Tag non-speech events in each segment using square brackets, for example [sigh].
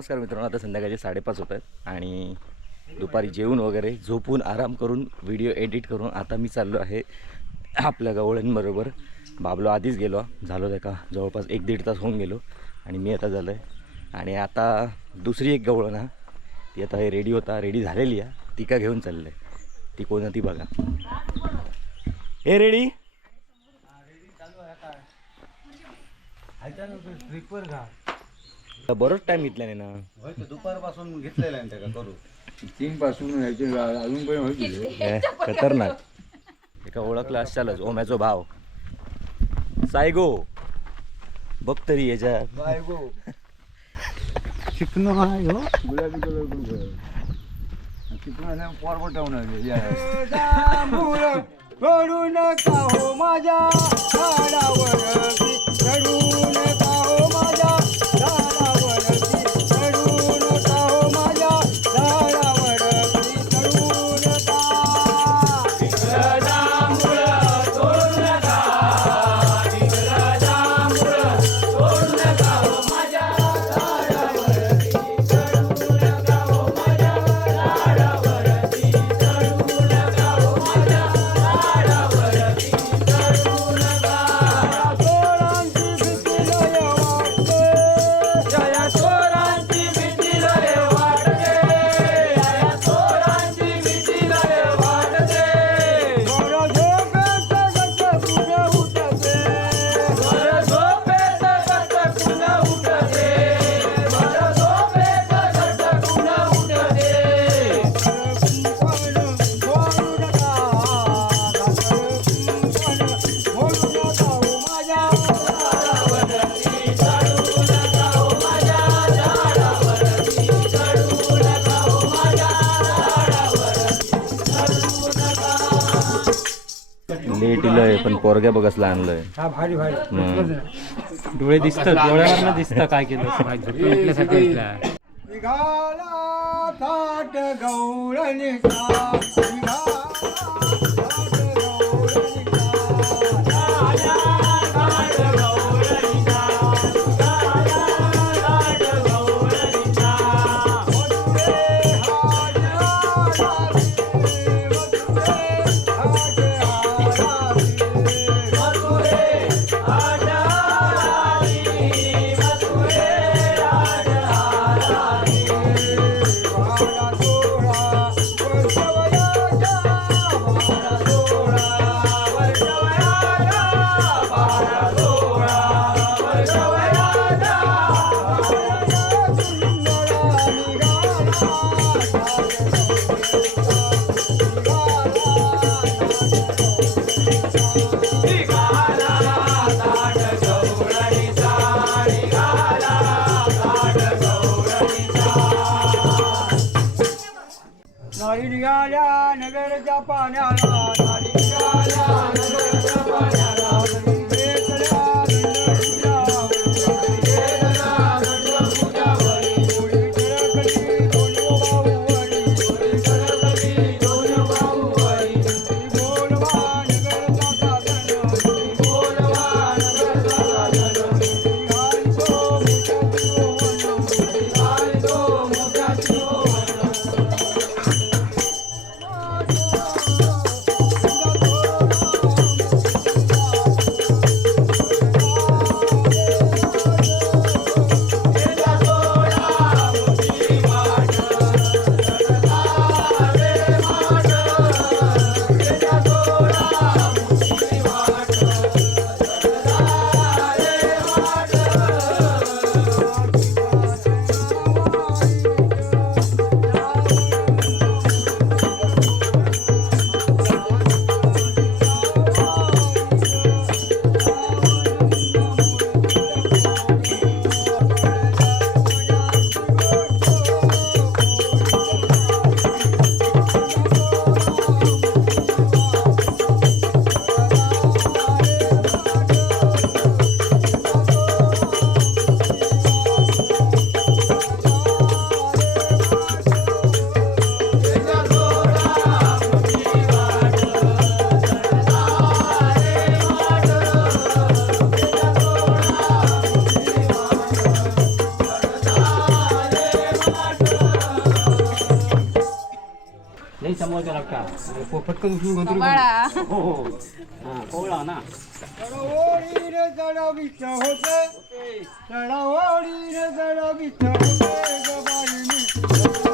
नमस्कार मित्रांनो आता संध्याकाळचे साडेपाच होत आहेत आणि दुपारी जेवून वगैरे झोपून आराम करून व्हिडिओ एडिट करून आता मी चाललो आहे आपल्या गवळ्यांबरोबर बाबलो आधीच गेलो झालो त्या का? जवळपास एक दीड तास होऊन गेलो आणि मी आता झालो आहे आणि आता दुसरी एक गवळण हा ती आता रेडी होता रेडी झालेली आहे. ती का घेऊन चाललं आहे ती कोण ती बघा. हे रेडी? ट्रिपवर बरोच टाईम घेतल्याने ना. दुपारपासून घेतलेला आहे त्याला करू. तीन पासून ह्याचे अजून पण होईल हे, खतरनाक. एका ओळखला असतालच ओम्याचो भाव. सायगो बघ तरी याच्यात. बायगो शिकणं आहे हो. गुलाबी कलर कर फॉरवर्ड रडू नका हो माझ्या झाडावरती रडू नका. लेट इलंय पण पोरग्या बघसला आणलंय. हा भारी भारी. हम्म. डोळे दिसतात डोळ्यावरनं दिसतं काय केलं निघाला थाट निघाला थाट पाण्याला पटकन उचलून गंतून बाळा चढाओढीने चढावीत होते. चढाओढीने चढावीत होते. गबाळीने चढाओढीने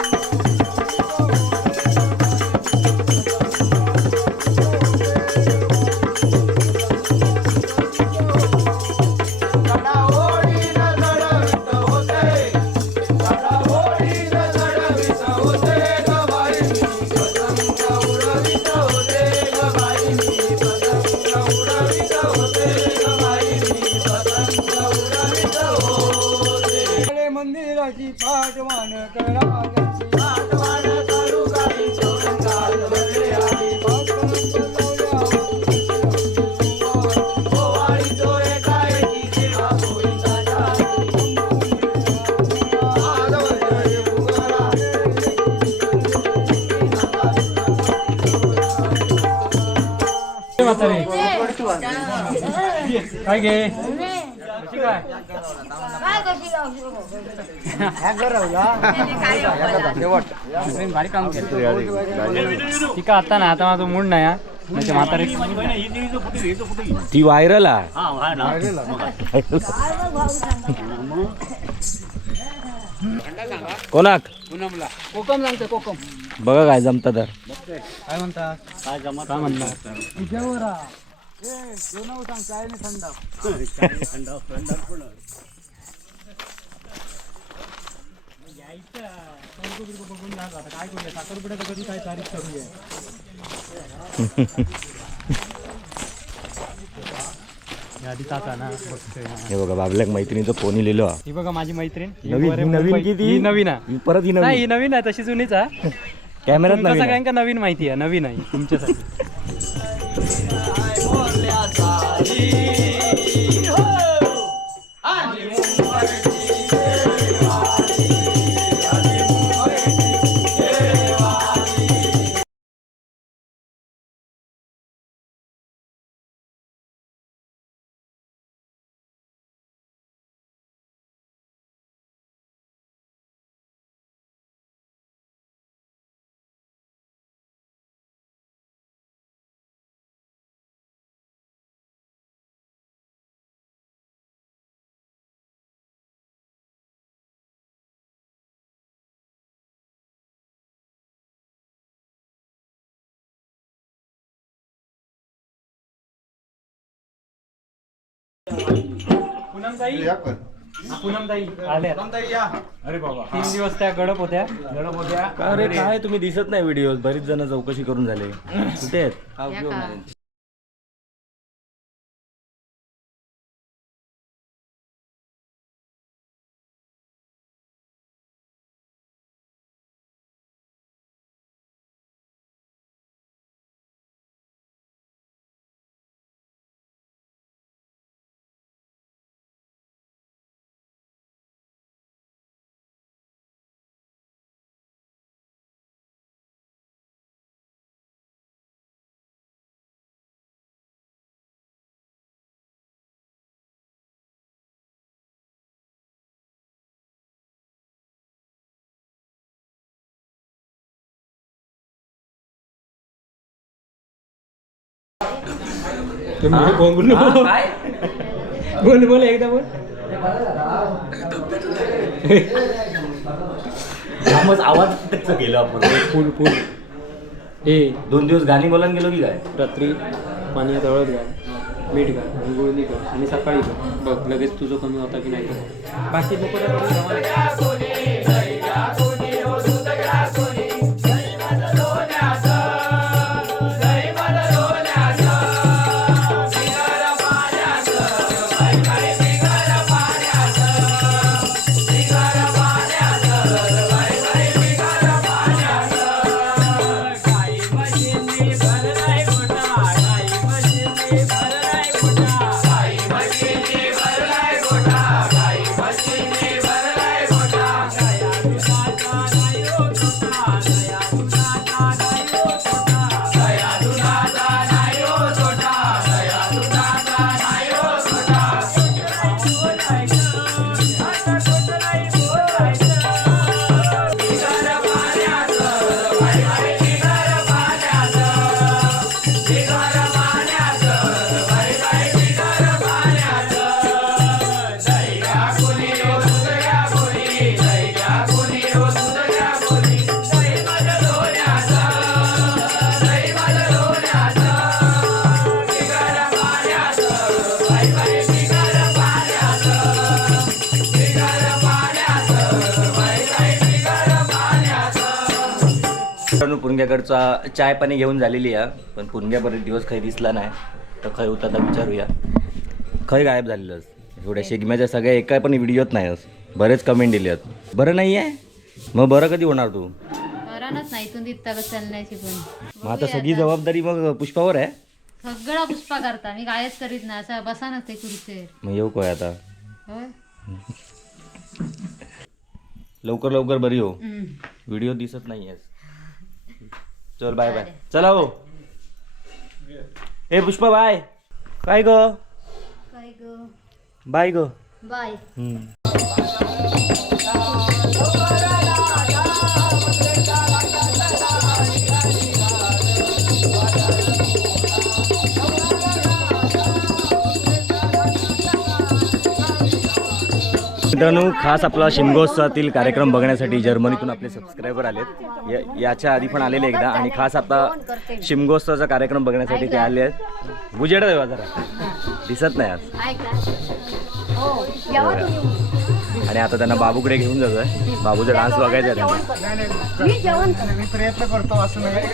म्हातारे काय घे भारी काम केलं ती का आता ना आता माझं मूड नाही हा म्हणजे म्हातारे ती व्हायरल आहे कोणाक कोकम सांगते कोकम बघा काय जमतं तर काय म्हणतात काय जमा काय म्हणणार काय करूया साखरपुड्याचं कधी काय तारीख करूया आधी ताता ना बघतोय ना. हे बघा बाबल्याक मैत्रिणीचं फोन लिहिलो. ही बघा माझी मैत्रीण. ही नवीन ही नवीन किती? नवीन आहे. परत ही नाही नवीन. ही नवीन आहे तशी जुनीच आहे. कॅमेरात तुमका नवीन आहे. सगळ्यांका नवीन माहिती आहे नवीन आहे तुमच्यासाठी पूनमताई? पूनमताई. आल्या अरे बाबा तीन दिवस त्या गडप होत्या. गडप होत्या. अरे. काय? तुम्ही दिसत नाही व्हिडिओ बरीच जण चौकशी करून झाले. कुठे आहेत? बोल बोल एकदा बोल. आवाज गेला आपण. फुल फुल. ए. दोन दिवस गाणी बोलायला गेलो की काय? रात्री पाण्यात हळद घाल मीठ घाल आणि गुळणी घाल आणि सकाळी बघ लगेच तुझं कमी होता की नाही. ते. बाकी लोक पुणग्याकडचा चाय पाणी घेऊन झालेली आहे. पण पुणग्यापर्यंत दिवस काही दिसला नाही. तर खय होता तर विचारूया. खय गायब झालेलं एवढ्या शेगम्याच्या सगळ्या एका पण व्हिडिओत नाही बरेच कमेंट दिले आहेत. बरं नाही आहे मग बरं कधी होणार तू? करानच नाही इथून तिथं चालण्याची पण मग आता सगळी जबाबदारी मग पुष्पावर आहे? सगळा पुष्पा करता मी कायच करीत नाही असं बसा नसते खुर्चीवर. मग येऊ काय आता? लवकर लवकर बरी हो. व्हिडिओ दिसत नाही चल बाय बाय चला हो. ए पुष्पा बाय काय ग? काय ग? बाय ग. बाय मित्रांनो खास आपला शिमगोत्सवातील कार्यक्रम बघण्यासाठी जर्मनीतून आपले सबस्क्रायबर आलेत. या याच्या आधी पण आलेले एकदा आणि खास आता शिमगोत्सवाचा कार्यक्रम बघण्यासाठी ते आले आहेत. उजेड आहे जरा. दिसत नाही आज. आणि आता त्यांना बाबूकडे घेऊन जातोय बाबूचा डान्स बघायचा आहे त्यांना. मी प्रयत्न करतो असं नाही.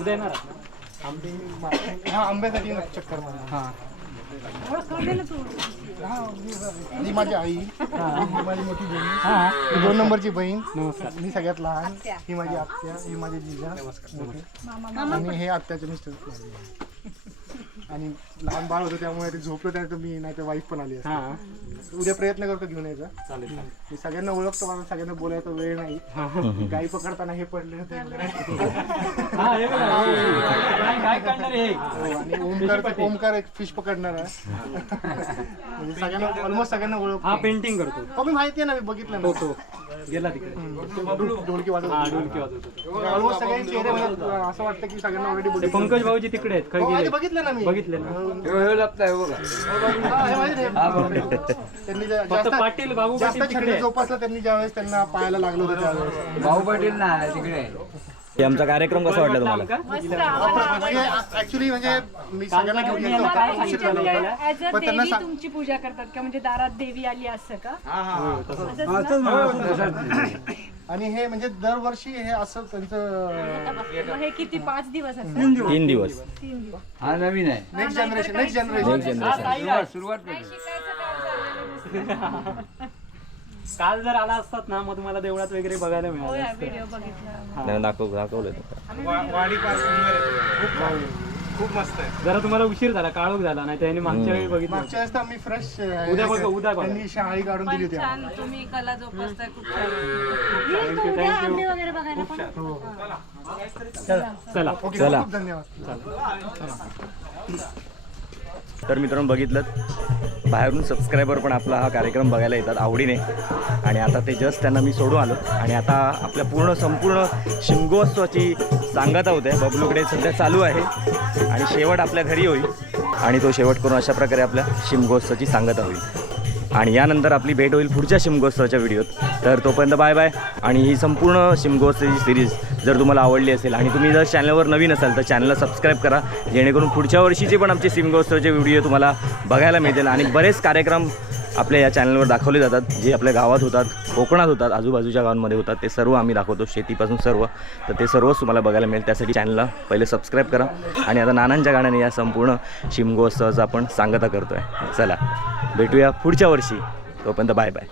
उद्या येणार आहात ना? हा आंब्यासाठी चक्कर मारा हां. ही माझी आई. ही माझी मोठी बहीण. हां ही. दोन नंबरची बहीण. नमस्कार. मी सगळ्यात लहान. ही माझी आत्या. ही माझी जिजा. मोठी आणि हे आत्याचे मिस्टर आणि लहान बाळ होतं त्यामुळे ते झोपलं त्यानंतर मी नाही तर वाईफ पण आली असते. हां. उद्या प्रयत्न करतो घेऊन यायचा. चालेल मी सगळ्यांना ओळखतो मला सगळ्यांना बोलायचा वेळ नाही. गाई पकडताना हे पडले होते हां हे हे हो, आणि ओमकार ओमकार एक फिश पकडणार आहे. म्हणजे सगळ्यांना ऑलमोस्ट सगळ्यांना ओळख हा पेंटिंग करतो. हो मी माहिती आहे ना मी बघितलं ना. तो गेला तिकडे. ढोलकी वाजवत हा डोलकी वाजवत होता ऑलमोस्ट सगळ्यांचे चेहरे म्हणजे असं वाटतं की सगळ्यांना ऑलरेडी ते पंकज भाऊजी तिकडे आहेत गेले बघितलं ना मी. बघितले ना? हा, हे माहिती आहे. त्यांनी जा- फक्त जास्त पाटील बाबू जास्त पाटील तिकडे छंद आहेत. जोपासला त्यांनी ज्यावेळेस त्यांना पाहायला लागलं होतं त्यावेळेस. भाऊ पाटील ना तिकडे. हे आमचा कार्यक्रम कसा वाटला तुम्हाला? का? म्हणजे ऍक्च्युली म्हणजे मी सगळ्यांना घेऊन गेलो होतो उशीर झाला होता. ऍज अ पण त्यांना देवी सांग- तुमची पूजा करतात का? म्हणजे दारात देवी आली असं का? [laughs] आणि हे म्हणजे दरवर्षी हे असं त्यांचं मग हे किती? पाच दिवस असतात? तीन दिवस. तीन दिवस. हा नवीन आहे. Next generation next generation next generation सुरुवात सुरुवात [laughs] काल जर आला असतात ना मग तुम्हाला देवळात वगैरे बघायला मिळालं होय असतं. व्हिडिओ बघितला. नाही दाखव दाखवलं वाडी फार सुंदर आहे. खूप भारी. खूप मस्त आहे. जरा तुम्हाला उशीर झाला काळोख झाला नाही त्याने मागच्या वेळी बघितलं मागच्या वेळेस तर आम्ही फ्रेश उद्या बघा, उद्या बघा. त्यांनी शाळी काढून दिली होती छान तुम्ही कला जोपासताय खूप छान. थँक्यू थँक्यू आंबे वगैरे बघायला पण? चला. ओके चला. खूप धन्यवाद. तर मित्रांनो बघितलं. बाहेरून सबस्क्रायबर पण आपला हा कार्यक्रम बघायला येतात आवडीने. आणि आता ते जस्ट त्यांना मी सोडून आलो. आणि आता आपल्या पूर्ण संपूर्ण शिमगोत्सवाची सांगता होते. बबलूकडे सध्या चालू आहे. आणि शेवट आपल्या घरी होईल. आणि तो शेवट करून अशा प्रकारे आपल्या शिमगोत्सवाची सांगता होईल. आणि यानंतर आपली भेट होईल पुढच्या शिमगोत्सवाच्या व्हिडिओत. तर तोपर्यंत बाय बाय. आणि ही संपूर्ण शिमगोत्सवाची सिरीज जर तुम्हाला आवडली असेल आणि तुम्ही जर चॅनलवर नवीन असाल तर चॅनलला सबस्क्राईब करा. जेणेकरून पुढच्या वर्षीचे पण आमचे शिमगोत्सवाचे व्हिडिओ तुम्हाला बघायला मिळतील आणि बरेच कार्यक्रम आपल्या या चॅनलवर दाखवले जातात जे आपल्या गावात होतात कोकणात होतात आजूबाजूच्या गावांमध्ये होतात ते सर्व आम्ही दाखवतो शेतीपासून सर्व तर ते सर्वच तुम्हाला बघायला मिळेल त्यासाठी चॅनलला पहिले सबस्क्राईब करा आणि आता नानांच्या गाण्याने या संपूर्ण शिमगोत्सवाचा आपण सांगता करतो आहे चला भेटूया पुढच्या वर्षी तोपर्यंत बाय बाय